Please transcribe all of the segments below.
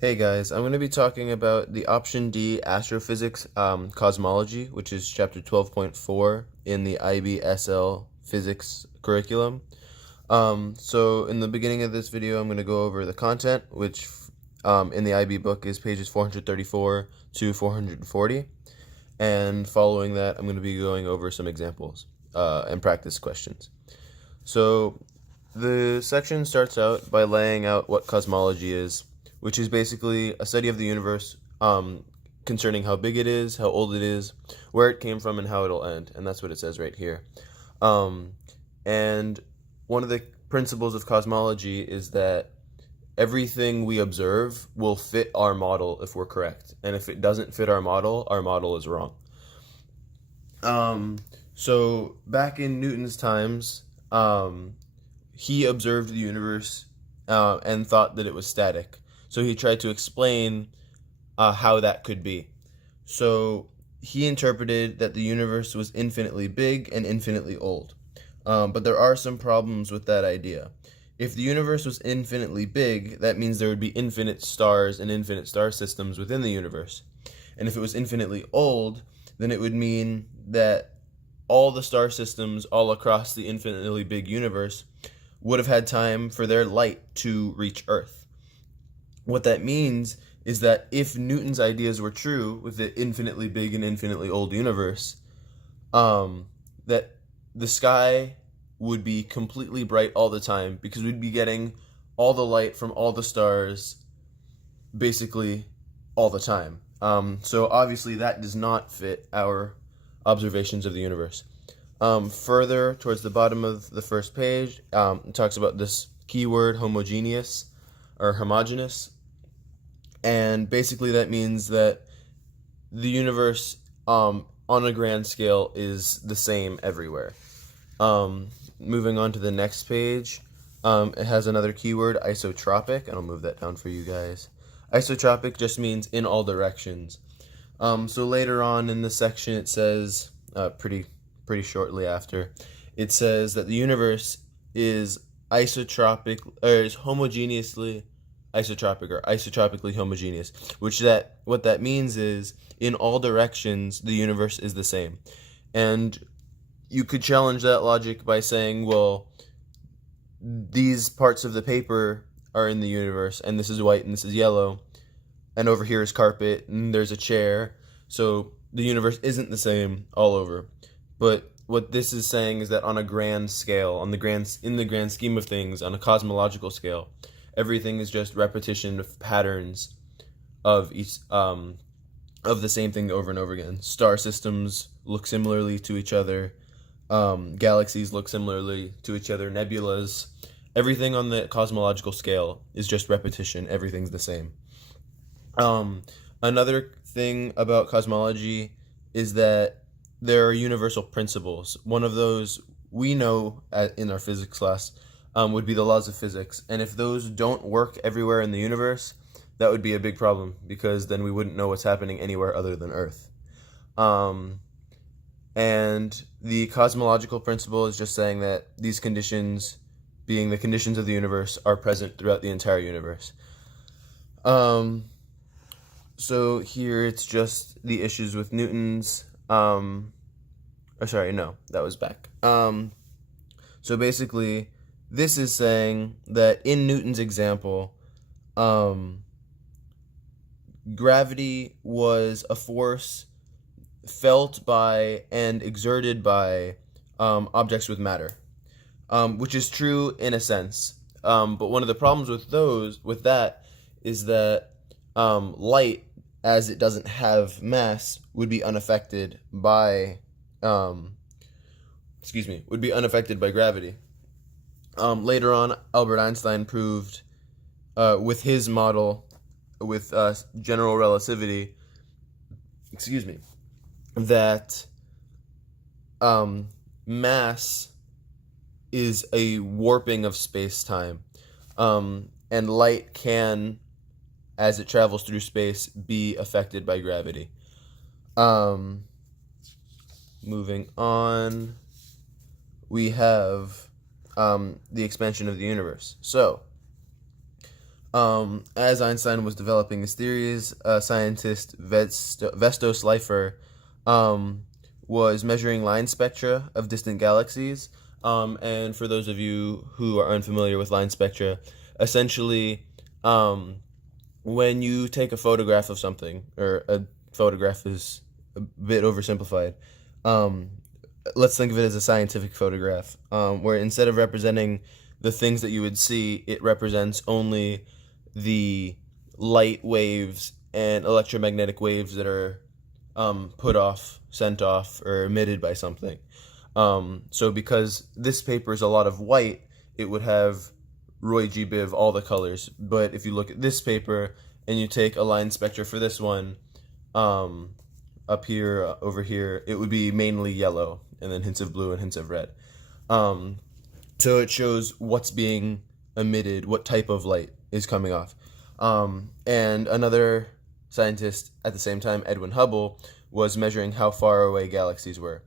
Hey guys, I'm going to be talking about the option D astrophysics cosmology, which is chapter 12.4 in the IBSL physics curriculum. So in the beginning of this video, I'm going to go over the content, which in the IB book is pages 434 to 440. And following that, I'm going to be going over some examples and practice questions. So the section starts out by laying out what cosmology is, which is basically a study of the universe concerning how big it is, how old it is, where it came from, and how it'll end. And that's what it says right here. And one of the principles of cosmology is that everything we observe will fit our model if we're correct. And if it doesn't fit our model is wrong. So back in Newton's times, he observed the universe and thought that it was static. So he tried to explain how that could be. So he interpreted that the universe was infinitely big and infinitely old. But there are some problems with that idea. If the universe was infinitely big, that means there would be infinite stars and infinite star systems within the universe. And if it was infinitely old, then it would mean that all the star systems all across the infinitely big universe would have had time for their light to reach Earth. What that means is that if Newton's ideas were true with the infinitely big and infinitely old universe, that the sky would be completely bright all the time because we'd be getting all the light from all the stars basically all the time. So obviously that does not fit our observations of the universe. Further, towards the bottom of the first page, it talks about this keyword homogeneous or homogeneous. And basically that means that the universe on a grand scale is the same everywhere. Moving on to the next page, it has another keyword, isotropic, and I'll move that down for you guys. Isotropic just means in all directions. So later on in the section it says, pretty shortly after, it says that the universe is isotropic, or is homogeneously isotropic, or isotropically homogeneous, what that means is in all directions the universe is the same. And you could challenge that logic by saying, well, these parts of the paper are in the universe, and this is white and this is yellow, and over here is carpet and there's a chair, so the universe isn't the same all over. But what this is saying is that on a grand scale, in the grand scheme of things, on a cosmological scale, everything is just repetition of patterns of each of the same thing over and over again. Star systems look similarly to each other. Galaxies look similarly to each other. Nebulas. Everything on the cosmological scale is just repetition. Everything's the same. Another thing about cosmology is that there are universal principles. One of those we know in our physics class would be the laws of physics. And if those don't work everywhere in the universe, that would be a big problem, because then we wouldn't know what's happening anywhere other than Earth. And the cosmological principle is just saying that these conditions, being the conditions of the universe, are present throughout the entire universe. So here it's just the issues with Newton's, sorry, no, that was back. So basically, this is saying that in Newton's example, gravity was a force felt by and exerted by objects with matter, which is true in a sense. But one of the problems with that is that light, as it doesn't have mass, would be unaffected by gravity. Later on, Albert Einstein proved with his model with general relativity, that mass is a warping of space-time, and light can, as it travels through space, be affected by gravity. Moving on, we have the expansion of the universe. So, As Einstein was developing his theories, scientist Vesto Slipher was measuring line spectra of distant galaxies. And for those of you who are unfamiliar with line spectra, essentially, when you take a photograph of something, or a photograph is a bit oversimplified, um, let's think of it as a scientific photograph, where instead of representing the things that you would see, it represents only the light waves and electromagnetic waves that are put off, sent off, or emitted by something. So because this paper is a lot of white, it would have Roy G. Biv all the colors. But if you look at this paper and you take a line spectra for this one, up here, over here, it would be mainly yellow, and then hints of blue and hints of red. So it shows what's being emitted, what type of light is coming off. And another scientist at the same time, Edwin Hubble, was measuring how far away galaxies were.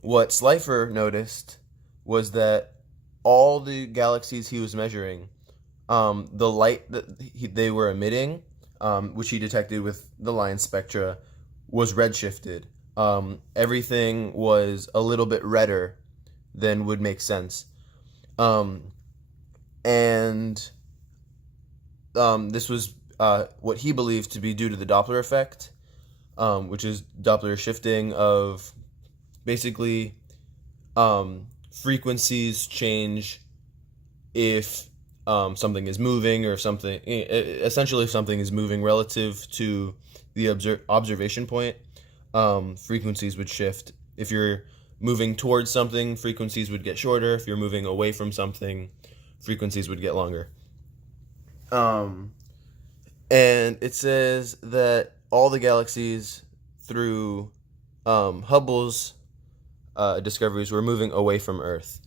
What Slipher noticed was that all the galaxies he was measuring, the light that they were emitting, which he detected with the line spectra, was redshifted. Everything was a little bit redder than would make sense. And this was what he believed to be due to the Doppler effect, which is Doppler shifting of basically frequencies change if something is moving, or if something, essentially if something is moving relative to the observation point, frequencies would shift. If you're moving towards something, frequencies would get shorter. If you're moving away from something, frequencies would get longer. And it says that all the galaxies through Hubble's discoveries were moving away from Earth.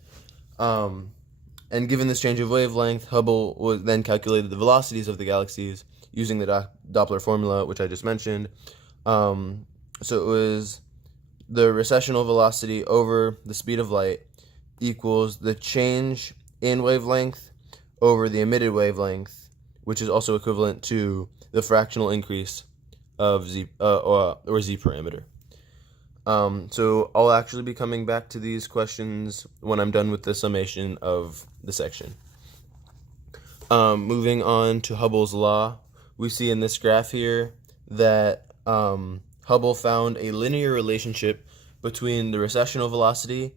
And given this change of wavelength, Hubble then calculated the velocities of the galaxies using the Doppler formula, which I just mentioned. So it was the recessional velocity over the speed of light equals the change in wavelength over the emitted wavelength, which is also equivalent to the fractional increase of z or z parameter. So I'll actually be coming back to these questions when I'm done with the summation of the section. Moving on to Hubble's law, we see in this graph here that Hubble found a linear relationship between the recessional velocity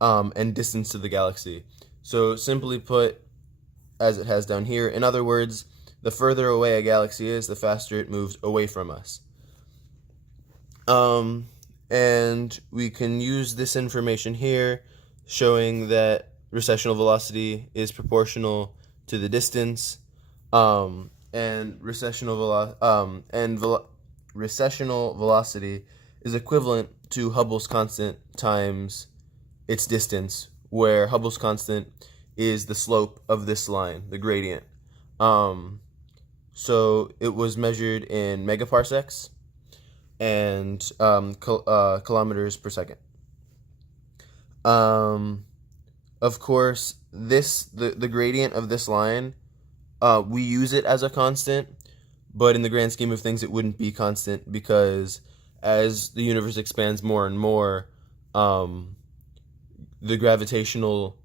and distance to the galaxy. So simply put, as it has down here, in other words, the further away a galaxy is, the faster it moves away from us. And we can use this information here, showing that recessional velocity is proportional to the distance, and recessional velocity is equivalent to Hubble's constant times its distance, where Hubble's constant is the slope of this line, the gradient. So it was measured in megaparsecs and kilometers per second. Of course, the gradient of this line, we use it as a constant, but in the grand scheme of things, it wouldn't be constant, because as the universe expands more and more, the gravitational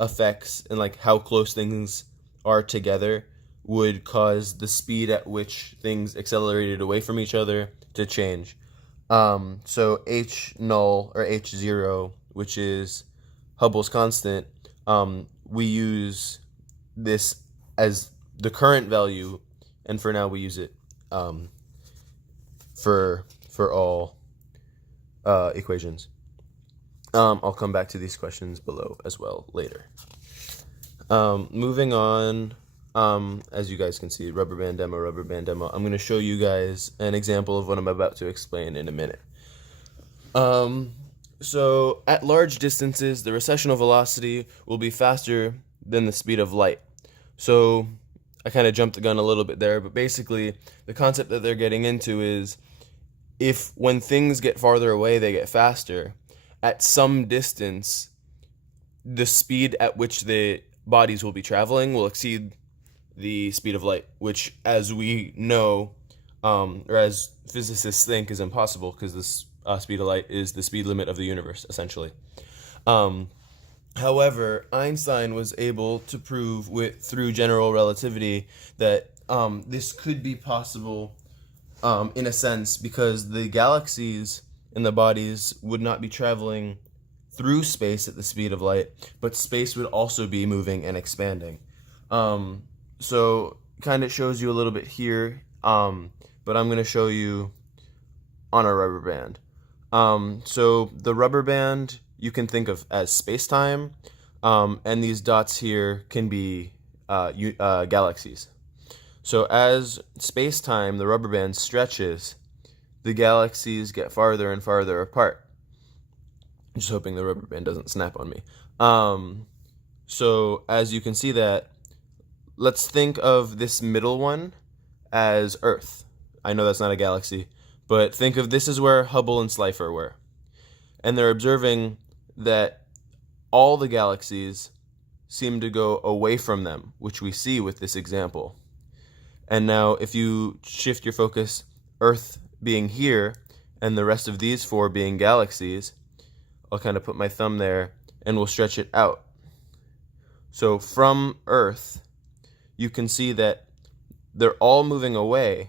effects and like how close things are together would cause the speed at which things accelerated away from each other to change. So h null, or h0, which is Hubble's constant, we use this as the current value, and for now we use it for all equations. I'll come back to these questions below as well later. Moving on, as you guys can see, rubber band demo. I'm going to show you guys an example of what I'm about to explain in a minute. So at large distances, the recessional velocity will be faster than the speed of light. So I kind of jumped the gun a little bit there, but basically the concept that they're getting into is, if when things get farther away, they get faster, at some distance, the speed at which the bodies will be traveling will exceed the speed of light, which, as we know, or as physicists think, is impossible because this speed of light is the speed limit of the universe, essentially. Um, However, Einstein was able to prove through general relativity that this could be possible in a sense because the galaxies and the bodies would not be traveling through space at the speed of light, but space would also be moving and expanding. So kind of shows you a little bit here, but I'm going to show you on a rubber band. So the rubber band you can think of as space-time, and these dots here can be galaxies. So as space-time, the rubber band stretches, the galaxies get farther and farther apart. I'm just hoping the rubber band doesn't snap on me. So as you can see that, let's think of this middle one as Earth. I know that's not a galaxy, but think of this is where Hubble and Slipher were. And they're observing that all the galaxies seem to go away from them, which we see with this example. And now if you shift your focus, Earth being here, and the rest of these four being galaxies, I'll kind of put my thumb there, and we'll stretch it out. So from Earth, you can see that they're all moving away,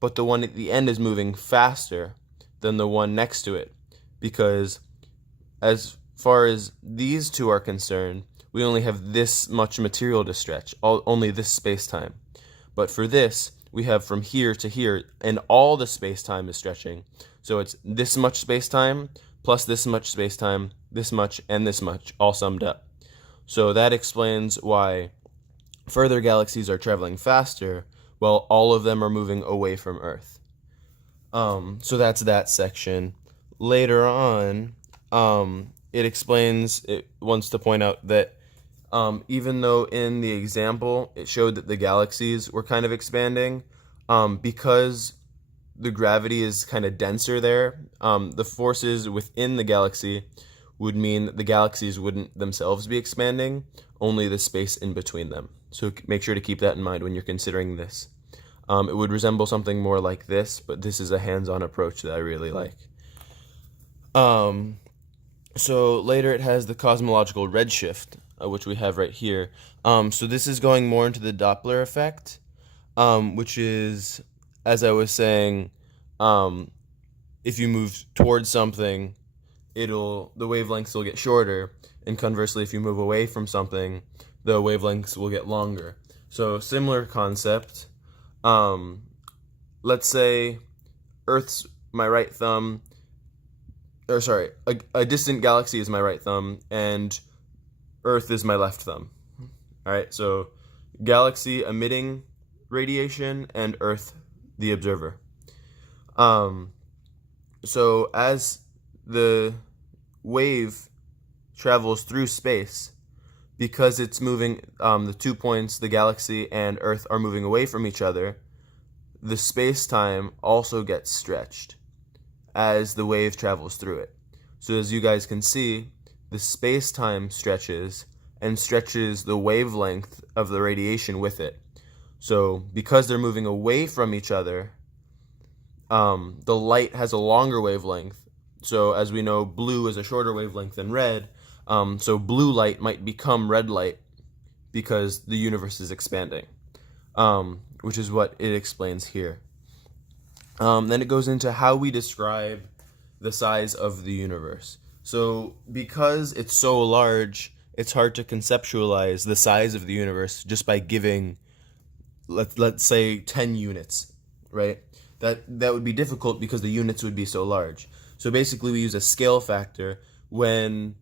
but the one at the end is moving faster than the one next to it, because as far as these two are concerned, we only have this much material to stretch, only this space-time. But for this, we have from here to here, and all the space-time is stretching. So it's this much space-time, plus this much space-time, this much, and this much, all summed up. So that explains why further galaxies are traveling faster, while all of them are moving away from Earth. So that's that section. Later on, it wants to point out that even though in the example it showed that the galaxies were kind of expanding, because the gravity is kind of denser there, the forces within the galaxy would mean that the galaxies wouldn't themselves be expanding, only the space in between them. So make sure to keep that in mind when you're considering this. It would resemble something more like this, but this is a hands-on approach that I really like. So later it has the cosmological redshift, which we have right here. So this is going more into the Doppler effect, which is, as I was saying, if you move towards something, the wavelengths will get shorter, and conversely, if you move away from something, the wavelengths will get longer. So similar concept. Let's say Earth's my right thumb, or sorry, a distant galaxy is my right thumb, and Earth is my left thumb. All right, so galaxy emitting radiation, and Earth the observer. So as the wave travels through space, because it's moving, the 2 points, the galaxy and Earth, are moving away from each other, the space-time also gets stretched as the wave travels through it. So as you guys can see, the space-time stretches and stretches the wavelength of the radiation with it. So because they're moving away from each other, the light has a longer wavelength. So as we know, blue is a shorter wavelength than red. So blue light might become red light because the universe is expanding, which is what it explains here. Then it goes into how we describe the size of the universe. So because it's so large, it's hard to conceptualize the size of the universe just by giving, let's say, 10 units, right? That would be difficult because the units would be so large. So basically we use a scale factor. When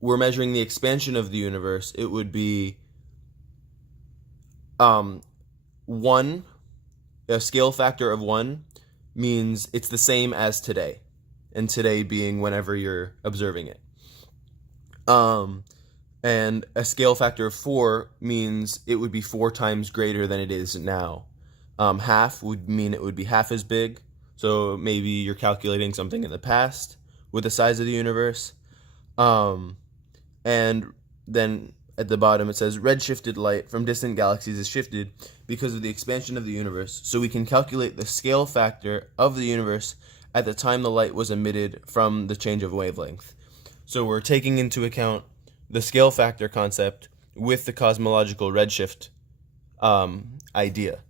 we're measuring the expansion of the universe, it would be 1, a scale factor of 1 means it's the same as today, and today being whenever you're observing it. And a scale factor of 4 means it would be 4 times greater than it is now. Half would mean it would be half as big, so maybe you're calculating something in the past with the size of the universe. And then at the bottom it says redshifted light from distant galaxies is shifted because of the expansion of the universe, so we can calculate the scale factor of the universe at the time the light was emitted from the change of wavelength. So we're taking into account the scale factor concept with the cosmological redshift idea.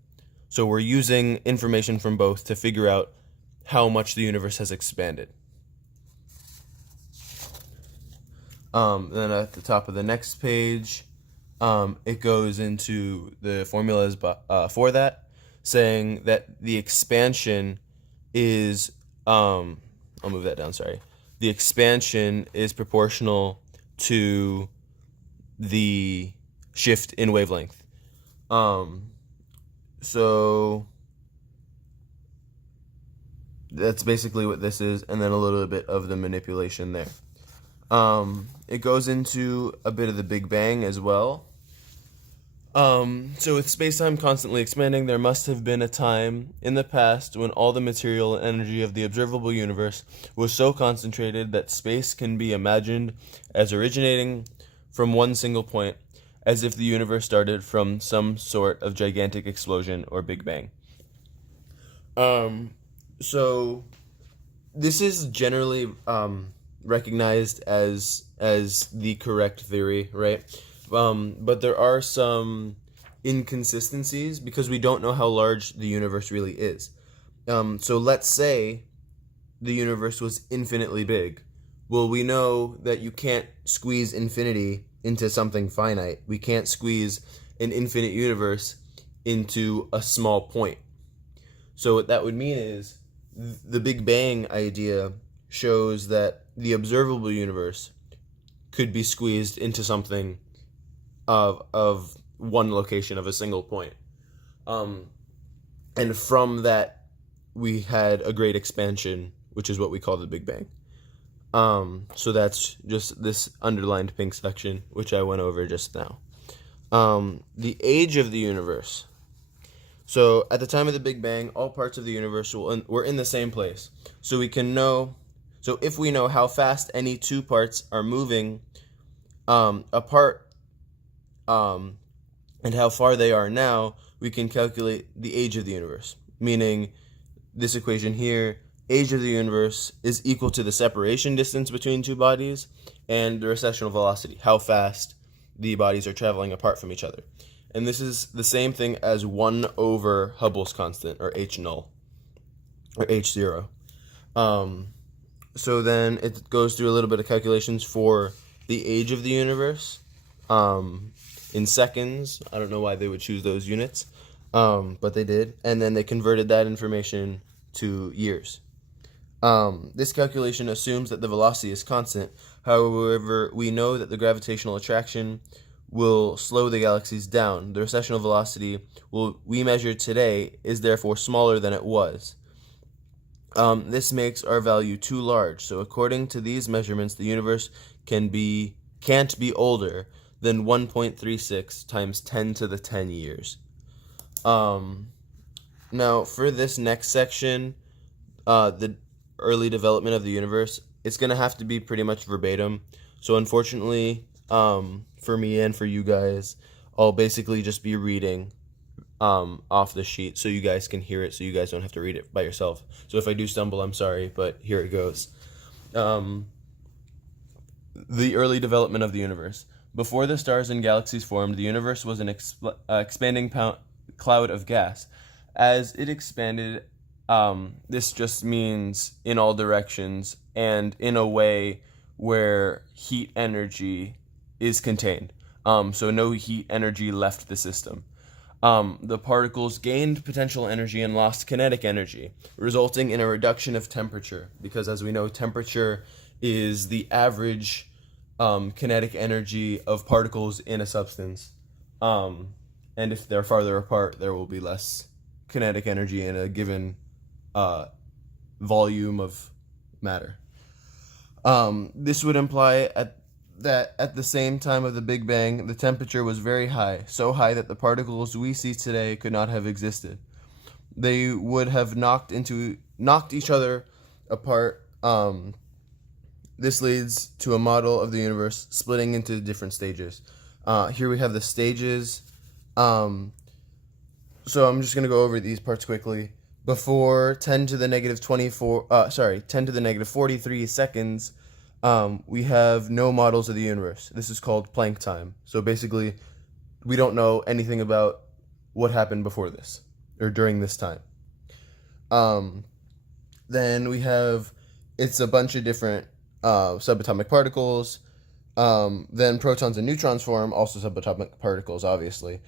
So we're using information from both to figure out how much the universe has expanded. Then at the top of the next page, it goes into the formulas for that, saying that the expansion is, I'll move that down, sorry. The expansion is proportional to the shift in wavelength. So that's basically what this is, and then a little bit of the manipulation there. It goes into a bit of the Big Bang as well. So with space-time constantly expanding, there must have been a time in the past when all the material and energy of the observable universe was so concentrated that space can be imagined as originating from one single point, as if the universe started from some sort of gigantic explosion or Big Bang. So this is generally recognized as the correct theory, right? But there are some inconsistencies because we don't know how large the universe really is. So let's say the universe was infinitely big. Well, we know that you can't squeeze infinity into something finite. We can't squeeze an infinite universe into a small point. So what that would mean is the Big Bang idea shows that the observable universe could be squeezed into something of one location, of a single point. And from that, we had a great expansion, which is what we call the Big Bang. So that's just this underlined pink section, which I went over just now. The age of the universe. So at the time of the Big Bang, all parts of the universe were in the same place. So we can know, so if we know how fast any two parts are moving apart, and how far they are now, we can calculate the age of the universe. Meaning, this equation here, age of the universe is equal to the separation distance between two bodies and the recessional velocity, how fast the bodies are traveling apart from each other. And this is the same thing as 1 over Hubble's constant, or h null, or h0. So then it goes through a little bit of calculations for the age of the universe in seconds. I don't know why they would choose those units, but they did. And then they converted that information to years. This calculation assumes that the velocity is constant. However, we know that the gravitational attraction will slow the galaxies down. The recessional velocity we measured today is therefore smaller than it was. This makes our value too large. So according to these measurements, the universe can't be older than 1.36 times 10 to the 10 years. Now, for this next section, the early development of the universe, it's going to have to be pretty much verbatim. So unfortunately, for me and for you guys, I'll basically just be reading off the sheet so you guys can hear it, so you guys don't have to read it by yourself. So if I do stumble, I'm sorry, but here it goes. The early development of the universe. Before the stars and galaxies formed, the universe was an expanding cloud of gas. As it expanded, this just means in all directions and in a way where heat energy is contained. So no heat energy left the system. The particles gained potential energy and lost kinetic energy, resulting in a reduction of temperature, because as we know, temperature is the average kinetic energy of particles in a substance. And if they're farther apart, there will be less kinetic energy in a given volume of matter. This would imply that at the same time of the Big Bang, the temperature was very high, so high that the particles we see today could not have existed. They would have knocked each other apart. This leads to a model of the universe splitting into different stages. Here we have the stages. So I'm just going to go over these parts quickly. Before 10 to the negative 10 to the negative 43 seconds, we have no models of the universe. This is called Planck time. So basically, we don't know anything about what happened before this or during this time. Then we have, it's a bunch of different subatomic particles. Then protons and neutrons form, also subatomic particles, obviously.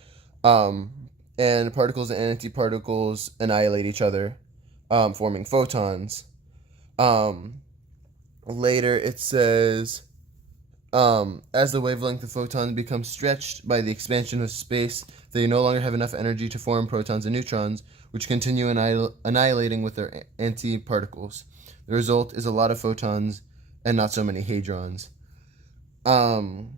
And particles and antiparticles annihilate each other, forming photons. Later it says, as the wavelength of photons becomes stretched by the expansion of space, they no longer have enough energy to form protons and neutrons, which continue annihilating with their antiparticles. The result is a lot of photons and not so many hadrons. What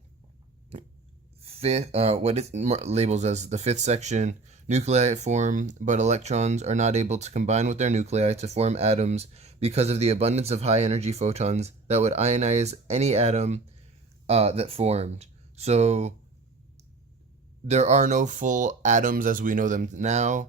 it labels as the fifth section, nuclei form, but electrons are not able to combine with their nuclei to form atoms because of the abundance of high-energy photons that would ionize any atom that formed. So there are no full atoms as we know them now,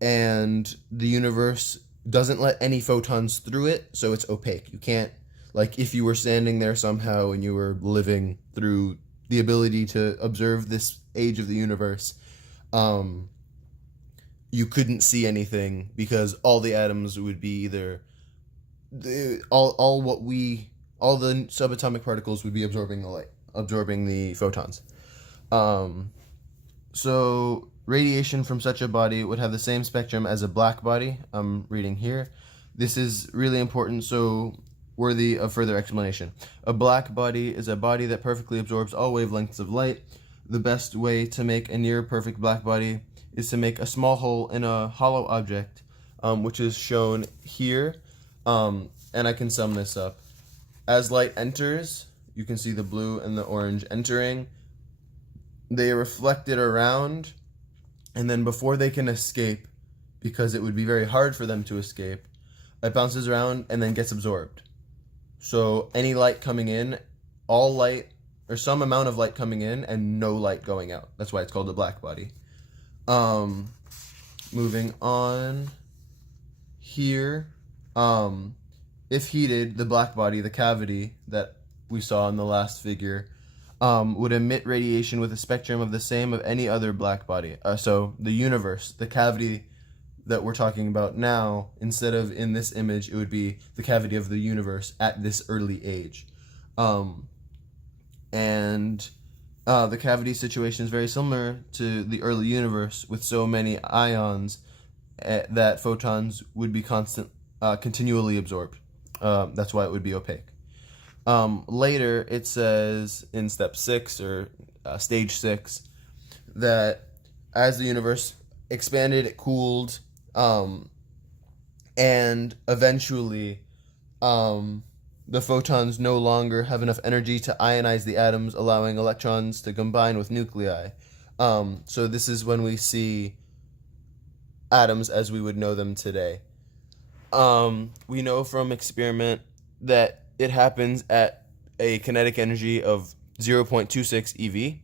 and the universe doesn't let any photons through it, so it's opaque. You can't, like, if you were standing there somehow and you were living through the ability to observe this age of the universe, you couldn't see anything because all the atoms would be either all the subatomic particles would be absorbing the light, absorbing the photons. So radiation from such a body would have the same spectrum as a black body. I'm reading here. This is really important, so worthy of further explanation. A black body is a body that perfectly absorbs all wavelengths of light. The best way to make a near perfect black body is to make a small hole in a hollow object, which is shown here. And I can sum this up. As light enters, you can see the blue and the orange entering. They are reflected around, and then before they can escape, because it would be very hard for them to escape, it bounces around and then gets absorbed. So any light coming in, all light, or some amount of light coming in and no light going out. That's why it's called a black body. Moving on here, if heated, the black body, the cavity that we saw in the last figure, would emit radiation with a spectrum of the same of any other black body. So the universe, the cavity that we're talking about now, instead of in this image, it would be the cavity of the universe at this early age. The cavity situation is very similar to the early universe with so many ions that photons would be continually absorbed. That's why it would be opaque. Later, it says in step 6 or stage 6 that as the universe expanded, it cooled, and eventually the photons no longer have enough energy to ionize the atoms, allowing electrons to combine with nuclei. So this is when we see atoms as we would know them today. We know from experiment that it happens at a kinetic energy of 0.26 eV.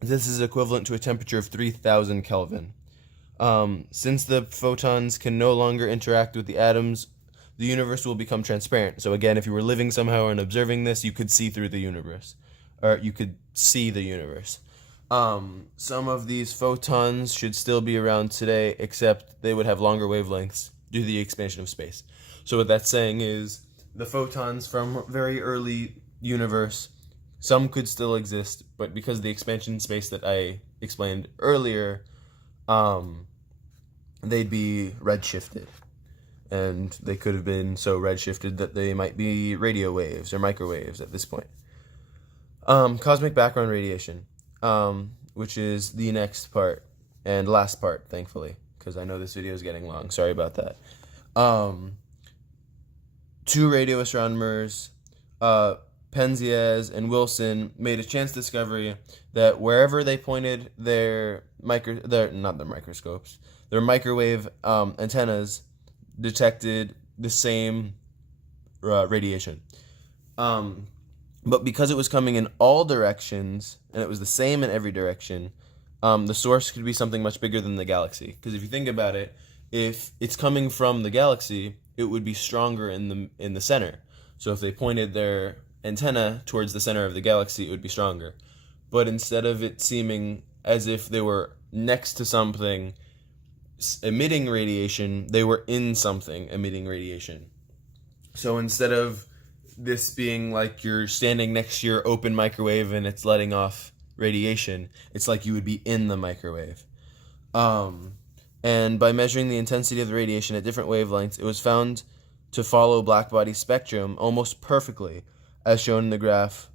This is equivalent to a temperature of 3000 Kelvin. Since the photons can no longer interact with the atoms, the universe will become transparent. So again, if you were living somehow and observing this, you could see through the universe, or you could see the universe. Some of these photons should still be around today, except they would have longer wavelengths due to the expansion of space. So what that's saying is the photons from very early universe, some could still exist, but because of the expansion in space that I explained earlier, they'd be redshifted. And they could have been so redshifted that they might be radio waves or microwaves at this point. Cosmic background radiation, which is the next part and last part, thankfully, because I know this video is getting long. Sorry about that. Two radio astronomers, Penzias and Wilson, made a chance discovery that wherever they pointed their microwave antennas detected the same radiation. But because it was coming in all directions, and it was the same in every direction, the source could be something much bigger than the galaxy. Because if you think about it, if it's coming from the galaxy, it would be stronger in the center. So if they pointed their antenna towards the center of the galaxy, it would be stronger. But instead of it seeming as if they were next to something emitting radiation, they were in something emitting radiation. So instead of this being like you're standing next to your open microwave and it's letting off radiation, it's like you would be in the microwave. And by measuring the intensity of the radiation at different wavelengths, it was found to follow blackbody spectrum almost perfectly, as shown in the graph,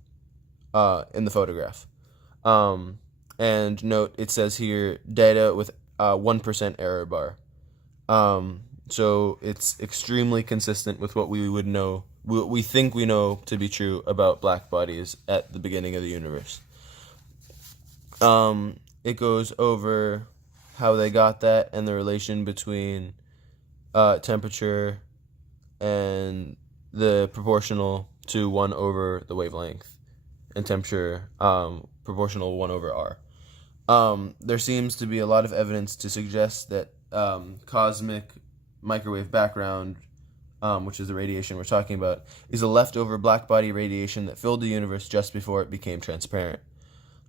in the photograph. And note, it says here data with 1% error bar. So it's extremely consistent with what we would know, we think we know to be true about black bodies at the beginning of the universe. It goes over how they got that and the relation between temperature and the proportional to 1 over the wavelength, and temperature proportional 1 over r. There seems to be a lot of evidence to suggest that cosmic microwave background, which is the radiation we're talking about, is a leftover blackbody radiation that filled the universe just before it became transparent.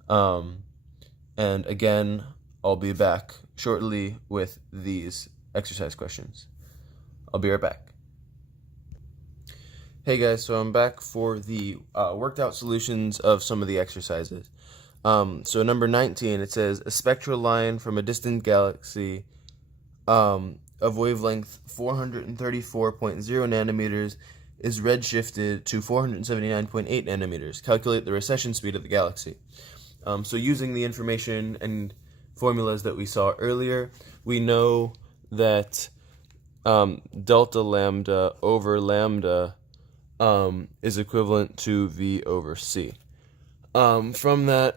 And again, I'll be back shortly with these exercise questions. I'll be right back. Hey guys, so I'm back for the worked out solutions of some of the exercises. So number 19, it says a spectral line from a distant galaxy of wavelength 434.0 nanometers is redshifted to 479.8 nanometers. Calculate the recession speed of the galaxy. So using the information and formulas that we saw earlier, we know that delta lambda over lambda is equivalent to V over C. From the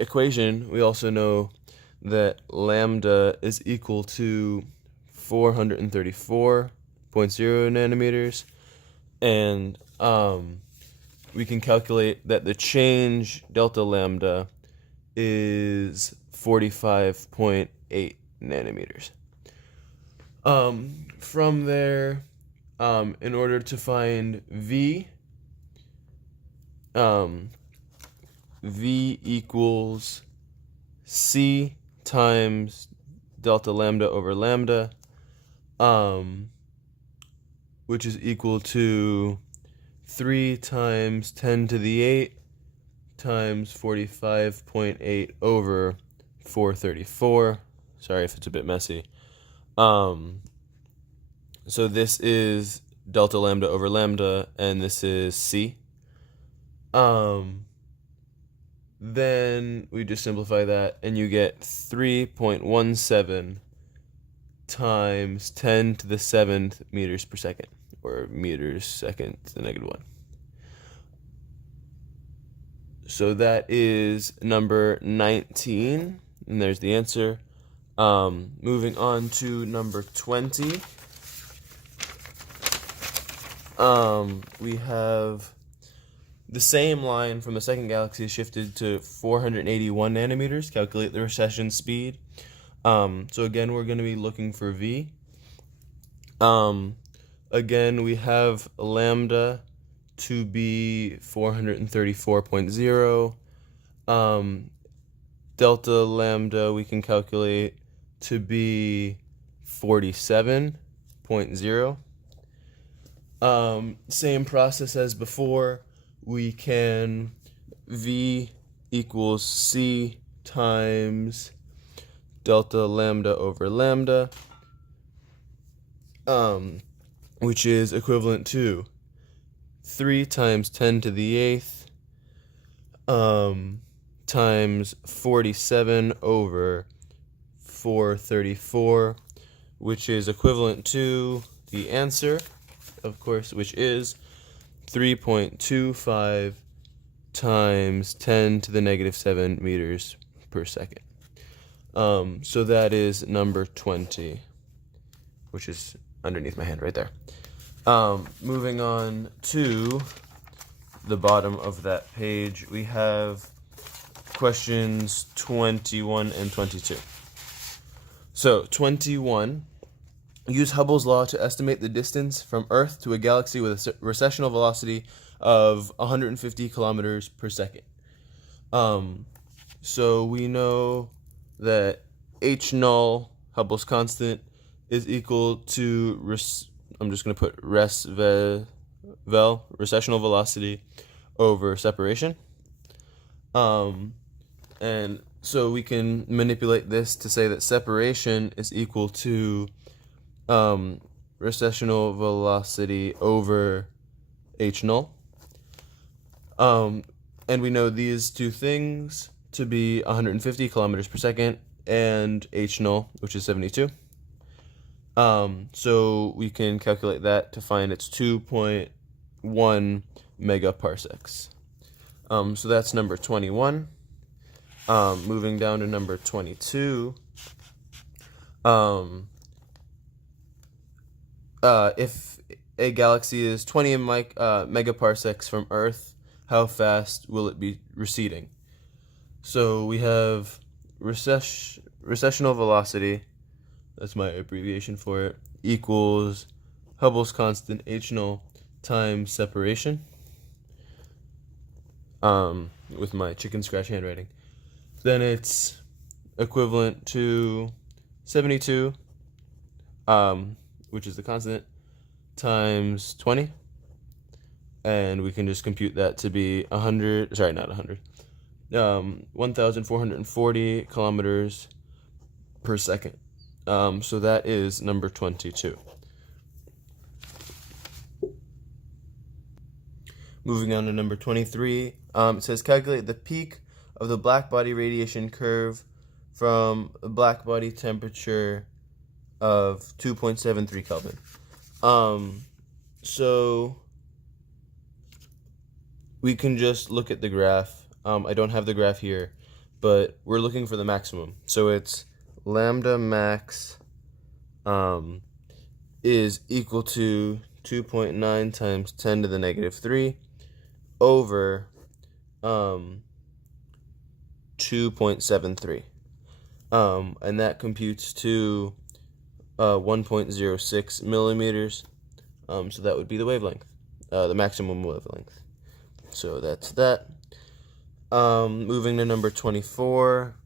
equation, we also know that lambda is equal to 434.0 nanometers, and we can calculate that the change delta lambda is 45.8 nanometers. From there, in order to find V, V equals C times delta lambda over lambda, which is equal to 3 times 10 to the 8 times 45.8 over 434. Sorry if it's a bit messy. So this is delta lambda over lambda, and this is C. Then we just simplify that, and you get 3.17 times 10 to the 7th meters per second, or meters second to the negative 1. So that is number 19, and there's the answer. Moving on to number 20. We have the same line from the second galaxy shifted to 481 nanometers. Calculate the recession speed. So again, we're going to be looking for V. Again, we have lambda to be 434.0. Delta lambda we can calculate to be 47.0. Same process as before. We can V equals C times delta lambda over lambda, which is equivalent to 3 times 10 to the 8th times 47 over 434, which is equivalent to the answer, of course, which is 3.25 times 10 to the negative 7 meters per second. So that is number 20, which is underneath my hand right there. Moving on to the bottom of that page, we have questions 21 and 22. So 21, use Hubble's law to estimate the distance from Earth to a galaxy with a recessional velocity of 150 kilometers per second. So we know that H null, Hubble's constant, is equal to, I'm just going to put recessional velocity over separation. And so we can manipulate this to say that separation is equal to recessional velocity over H null. And we know these two things to be 150 kilometers per second and H null, which is 72. So we can calculate that to find its 2.1 megaparsecs. So that's number 21. Moving down to number 22. If a galaxy is 20 megaparsecs from Earth, how fast will it be receding? So we have recessional velocity, that's my abbreviation for it, equals Hubble's constant H null times separation, with my chicken scratch handwriting. Then it's equivalent to 72, which is the constant, times 20. And we can just compute that to be 1,440 kilometers per second. So that is number 22. Moving on to number 23, it says calculate the peak of the black body radiation curve from a black body temperature of 2.73 Kelvin. So we can just look at the graph. I don't have the graph here, but we're looking for the maximum. So it's lambda max is equal to 2.9 times 10 to the negative 3 over 2.73. And that computes to 1.06 millimeters. So that would be the wavelength, the maximum wavelength. So that's that. Moving to number 24,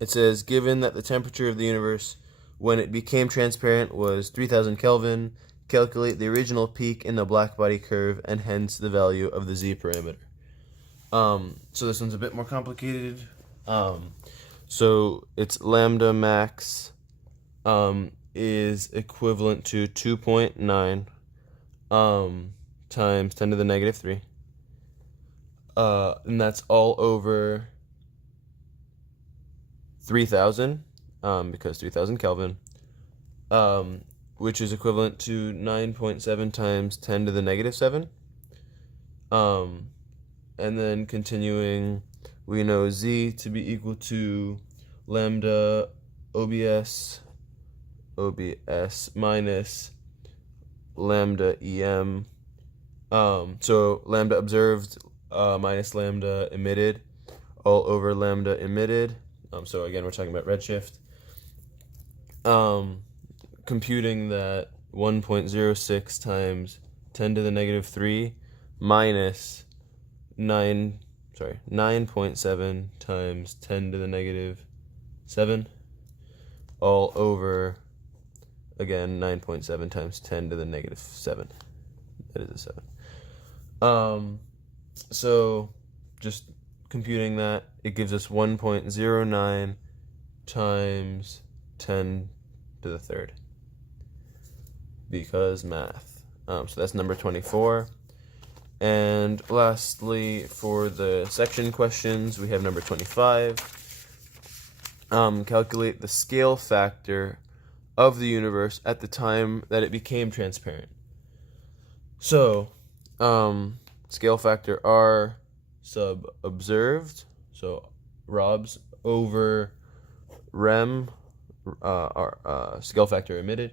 it says, given that the temperature of the universe when it became transparent was 3000 Kelvin, calculate the original peak in the black body curve and hence the value of the Z parameter. So this one's a bit more complicated. So it's lambda max is equivalent to 2.9 times 10 to the negative 3. And that's all over 3000, because 3000 Kelvin, which is equivalent to 9.7 times 10 to the negative 7. And then continuing, we know Z to be equal to lambda OBS minus lambda EM. So lambda observed minus lambda emitted all over lambda emitted. So again, we're talking about redshift. Computing that 1.06 times 10 to the negative 3 minus 9.7 times 10 to the negative 7 all over, again, 9.7 times 10 to the negative 7. That is a 7. So just computing that, it gives us 1.09 times 10 to the third, because math. So that's number 24. And lastly, for the section questions, we have number 25. Calculate the scale factor of the universe at the time that it became transparent. So, scale factor R sub observed, so ROBS, over REM, scale factor emitted,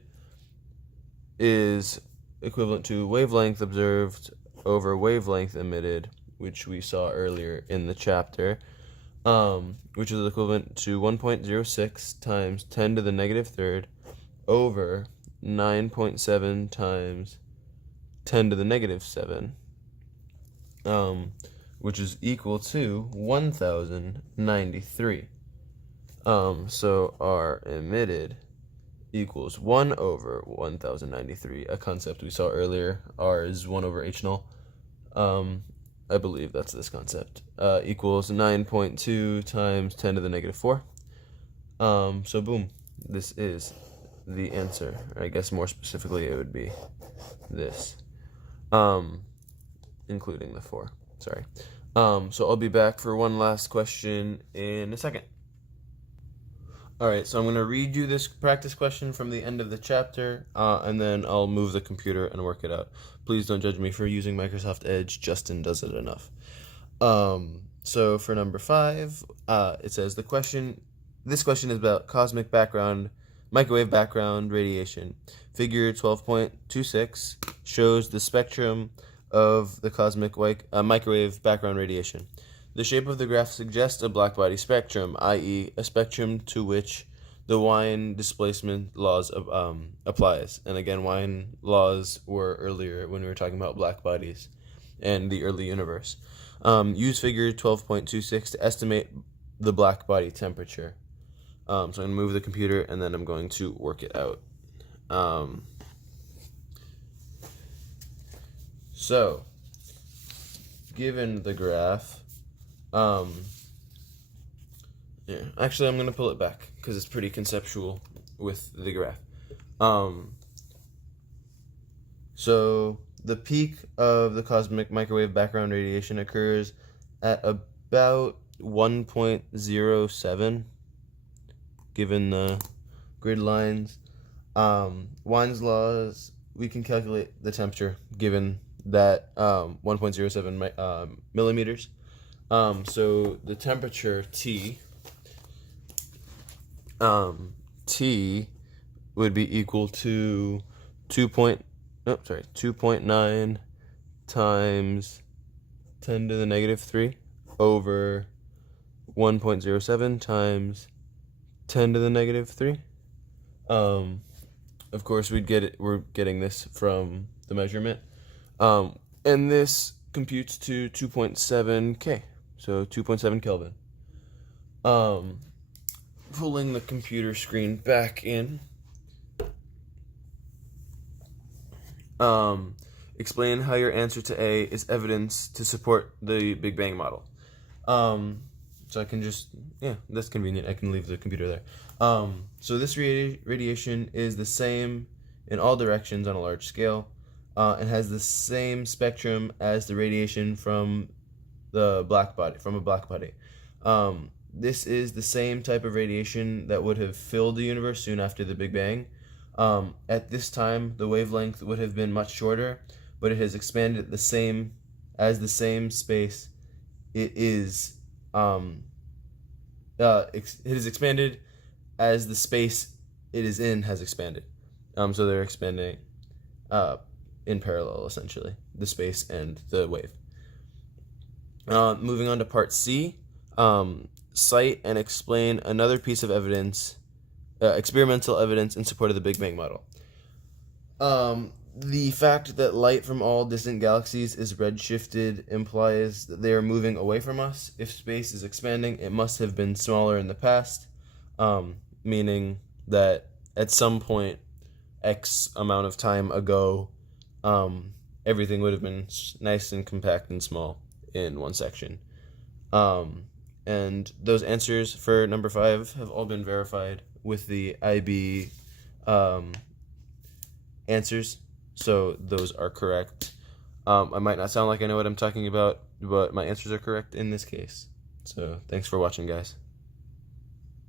is equivalent to wavelength observed over wavelength emitted, which we saw earlier in the chapter, which is equivalent to 1.06 times 10 to the negative third over 9.7 times 10 to the negative 7, which is equal to 1093. So our emitted equals 1 over 1093, a concept we saw earlier. R is 1 over h null. I believe that's this concept. Equals 9.2 times 10 to the negative 4. So boom, this is the answer. I guess more specifically it would be this, including the 4. Sorry. So I'll be back for one last question in a second. Alright, so I'm going to read you this practice question from the end of the chapter, and then I'll move the computer and work it out. Please don't judge me for using Microsoft Edge. Justin does it enough. So for number 5, it says this question is about microwave background radiation. Figure 12.26 shows the spectrum of the microwave background radiation. The shape of the graph suggests a blackbody spectrum, i.e. a spectrum to which the Wien displacement laws applies. And again, Wien laws were earlier when we were talking about black bodies and the early universe. Use figure 12.26 to estimate the black body temperature. So I'm going to move the computer and then I'm going to work it out. So, given the graph, actually I'm going to pull it back because it's pretty conceptual with the graph. So the peak of the cosmic microwave background radiation occurs at about 1.07, given the grid lines. Wien's laws, we can calculate the temperature given that 1.07 millimeters. So the temperature T would be equal to 2.9 times 10 to the negative 3 over 1.07 times 10 to the negative 3. Of course, we're getting this from the measurement. And this computes to 2.7 K, so 2.7 Kelvin. Pulling the computer screen back in. Explain how your answer to A is evidence to support the Big Bang model. So I can just, that's convenient. I can leave the computer there. So this radiation is the same in all directions on a large scale. And has the same spectrum as the radiation from a black body. This is the same type of radiation that would have filled the universe soon after the Big Bang. At this time, the wavelength would have been much shorter, but it has expanded the same space. It is expanded as the space it is in has expanded. So they're expanding in parallel, essentially, the space and the wave. Moving on to part C, cite and explain another piece of evidence, experimental evidence in support of the Big Bang model. The fact that light from all distant galaxies is redshifted implies that they are moving away from us. If space is expanding, it must have been smaller in the past, meaning that at some point, X amount of time ago, everything would have been nice and compact and small in one section. And those answers for number 5 have all been verified with the IB answers, so those are correct. I might not sound like I know what I'm talking about, but my answers are correct in this case. So thanks for watching, guys.